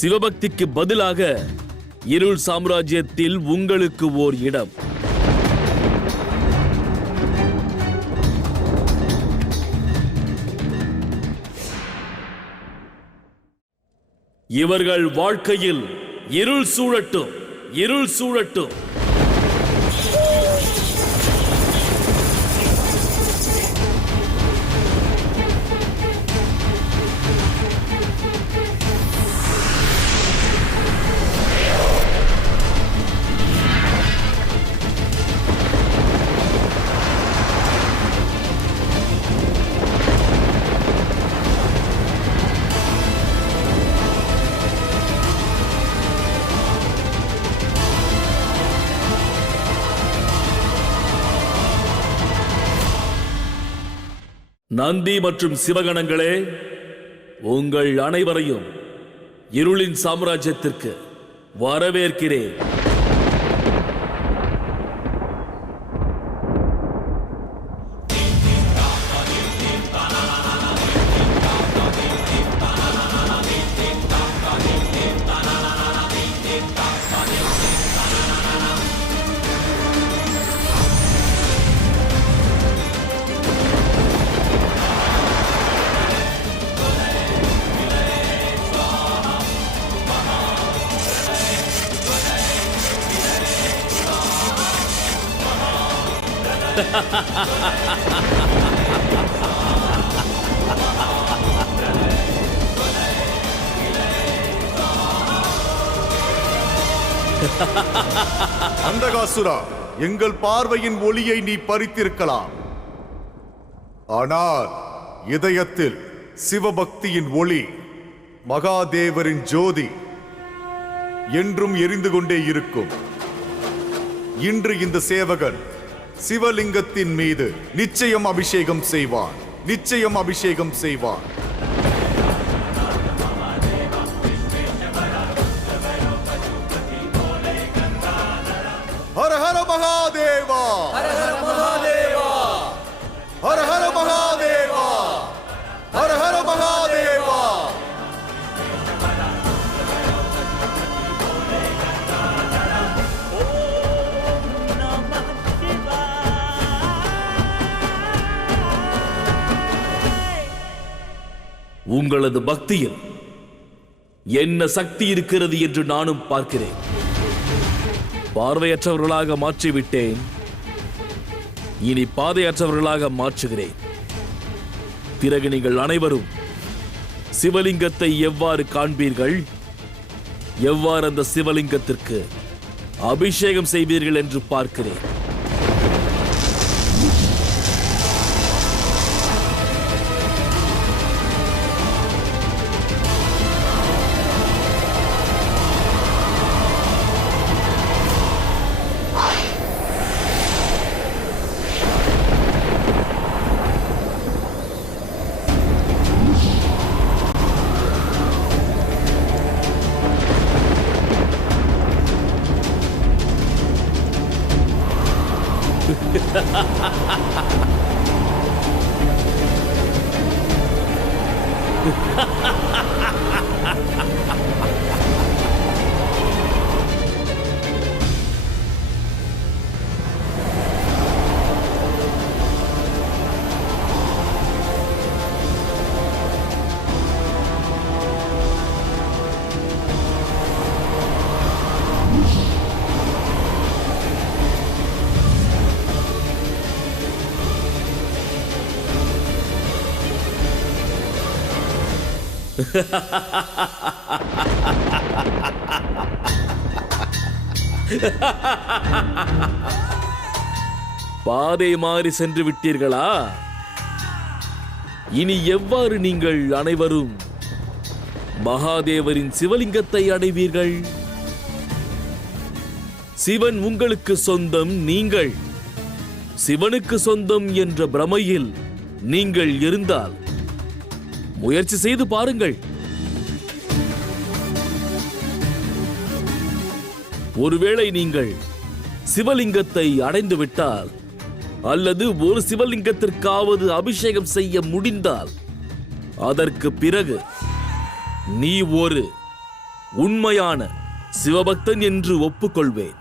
சிவபக்திக்கு பதிலாக இருள் சாம்ராஜ்யத்தில் உங்களுக்கு ஓர் இடம். இவர்கள் வாழ்க்கையில் இருள் சூழட்டும், இருள் சூழட்டும். நந்தி மற்றும் சிவகணங்களே, உங்கள் அனைவரையும் இருளின் சாம்ராஜ்யத்திற்கு வரவேற்கிறேன். அந்தகாசுரா, எங்கள் பார்வையின் ஒளியை நீ பறித்திருக்கலாம். ஆனால் இதயத்தில் சிவபக்தியின் ஒளி, மகாதேவரின் ஜோதி என்றும் எரிந்து கொண்டே இருக்கும். இன்று இந்த சேவகன் சிவலிங்கத்தின் மீது நிச்சயம் அபிஷேகம் செய்வான், நிச்சயம் அபிஷேகம் செய்வான். ஹர ஹர மகாதேவா, ஹர ஹர மகாதேவா, ஹர ஹர மகாதேவா, ஹர ஹர மகாதேவா. உங்களது பக்தியில் என்ன சக்தி இருக்கிறது என்று நானும் பார்க்கிறேன். பார்வையற்றவர்களாக மாற்றிவிட்டேன், இனி பாதையற்றவர்களாக மாற்றுகிறேன். பிறகு நீங்கள் அனைவரும் சிவலிங்கத்தை எவ்வாறு காண்பீர்கள், எவ்வாறு அந்த சிவலிங்கத்திற்கு அபிஷேகம் செய்வீர்கள் என்று பார்க்கிறேன். பாதை மாறி சென்று விட்டீர்களா? இனி எவ்வாறு நீங்கள் அனைவரும் மகாதேவரின் சிவலிங்கத்தை அடைவீர்கள்? சிவன் உங்களுக்கு சொந்தம், நீங்கள் சிவனுக்கு சொந்தம் என்ற பிரமையில் நீங்கள் இருந்தால் முயற்சி செய்து பாருங்கள். ஒருவேளை நீங்கள் சிவலிங்கத்தை அடைந்து விட்டால், அல்லது ஒரு சிவலிங்கத்திற்காவது அபிஷேகம் செய்ய முடிந்தால், அதற்கு பிறகு நீ ஒரு உண்மையான சிவபக்தன் என்று ஒப்புக்கொள்வேன்.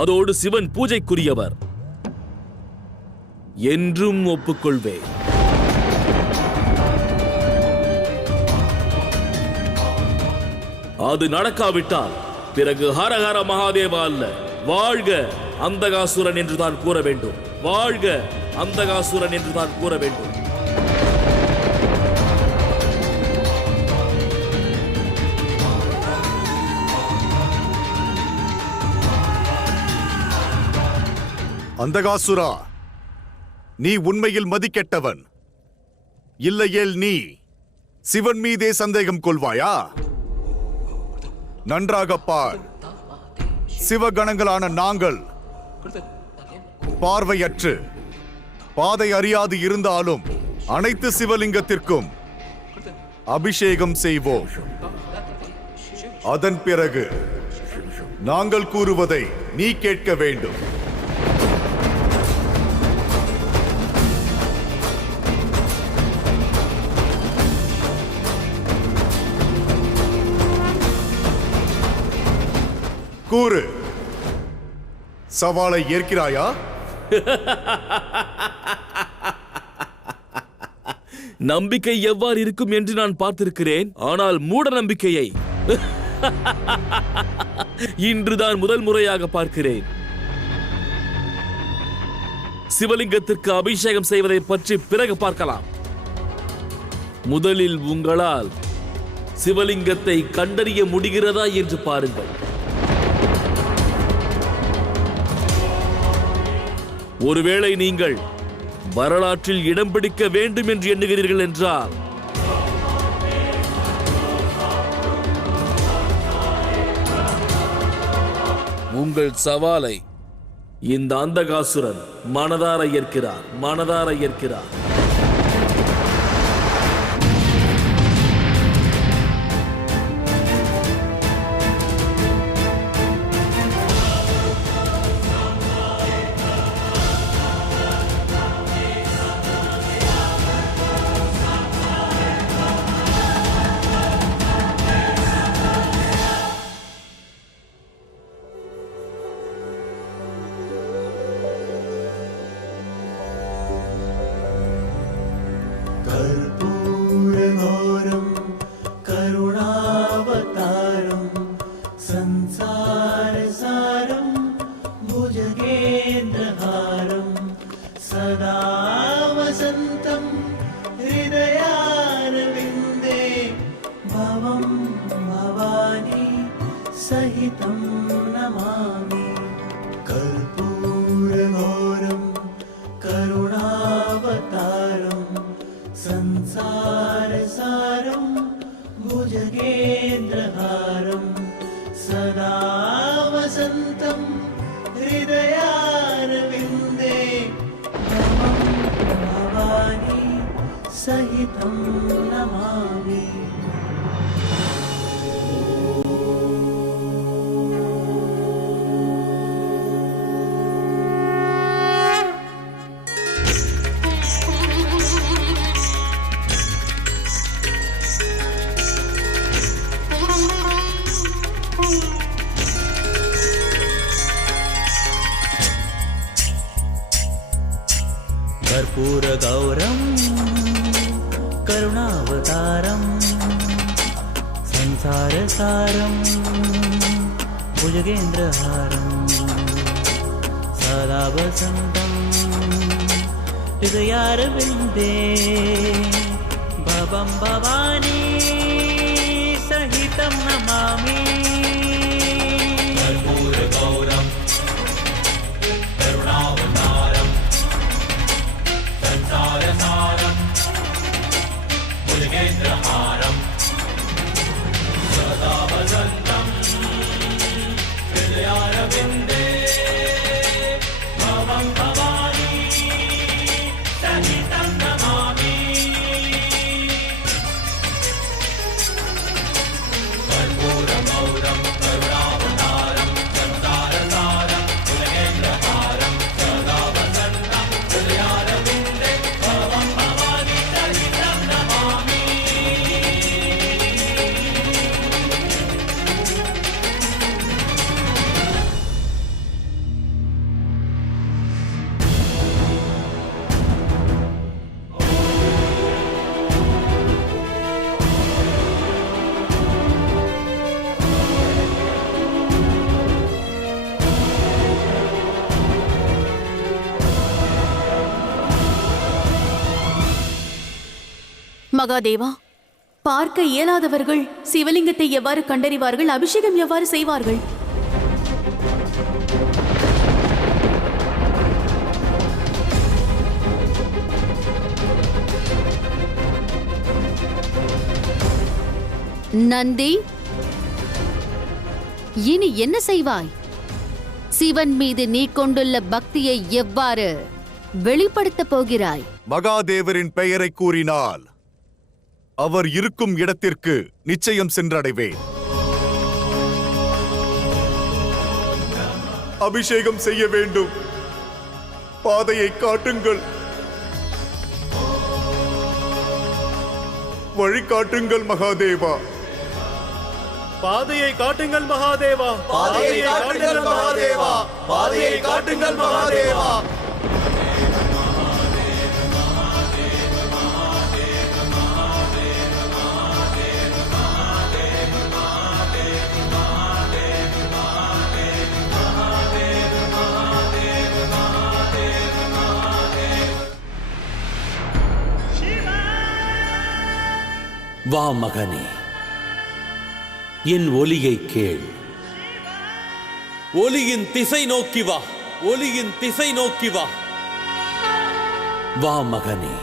அதோடு சிவன் பூஜைக்குரியவர் என்றும் ஒப்புக்கொள்வேன். அது நடக்காவிட்டால் பிறகு ஹரஹர மகாதேவா அல்ல, வாழ்க அந்தகாசுரன் என்றுதான் கூற வேண்டும். வாழ்க அந்தகாசுரன் என்றுதான் கூற வேண்டும். அந்தகாசுரா, நீ உண்மையில் மதிக்கெட்டவன். இல்லையேல் நீ சிவன் மீதே சந்தேகம் கொள்வாயா? நன்றாக பார். சிவகணங்களான நாங்கள் பார்வையற்று பாதை அறியாது இருந்தாலும் அனைத்து சிவலிங்கத்திற்கும் அபிஷேகம் செய்வோம். அதன் பிறகு நாங்கள் கூறுவதை நீ கேட்க வேண்டும். கூறு, சவாலை ஏற்கிறாயா? நம்பிக்கை எவ்வாறு இருக்கும் என்று நான் பார்த்திருக்கிறேன். ஆனால் மூட நம்பிக்கையை இன்றுதான் முதல் முறையாக பார்க்கிறேன். சிவலிங்கத்திற்கு அபிஷேகம் செய்வதை பற்றி பிறகு பார்க்கலாம். முதலில் உங்களால் சிவலிங்கத்தை கண்டறிய முடிகிறதா என்று பாருங்கள். ஒருவேளை நீங்கள் வரலாற்றில் இடம் பிடிக்க வேண்டும் என்று எண்ணுகிறீர்கள் என்றால் உங்கள் சவாலை இந்த அந்தகாசுரன் மனதார ஏற்கிறார். कर्पूरघोरं करुणावतारं संसारसारं भुजगेन्द्रहारं सदा वसन्तं हृदयारविन्दे भवं भवानी सहितं नमामि. कर्पूरघोरं करुणावतारं संसारसारं भुजगेन्द्रहारं सदा वसन्तं हृदयारविन्दे भवं भवानी सहितं नमामि. कर्पूरगौरं करुणावतारं संसारसारं भुजगेन्द्रहारं सदा वसन्तं हृदयारविन्दे भवं भवानी सहितं नमामि. कर्पूरगौरं करुणावतारं संसारसारं भुजगेन्द्रहारं सदा वसन्तं हृदयारविन्दे भवं भवानी सहितं नमामि. மகாதேவா, பார்க்க இயலாதவர்கள் சிவலிங்கத்தை எவ்வாறு கண்டறிவார்கள்? அபிஷேகம் எவ்வாறு செய்வார்கள்? நந்தி, இனி என்ன செய்வாய்? சிவன் மீது நீ கொண்டுள்ள பக்தியை எவ்வாறு வெளிப்படுத்தப் போகிறாய்? மகாதேவரின் பெயரை கூறினால் அவர் இருக்கும் இடத்திற்கு நிச்சயம் சென்றடைவேன். அபிஷேகம் செய்ய வேண்டும். பாதையை காட்டுங்கள், வழி காட்டுங்கள் மகாதேவா. பாதையை காட்டுங்கள் மகாதேவா. பாதையை காட்டுங்கள் மகாதேவா. பாதையை காட்டுங்கள் மகாதேவா. வா மகனே, என் ஒலியை கேள். ஒலியின் திசை நோக்கி வா, ஒலியின் திசை நோக்கி வா. வா மகனே.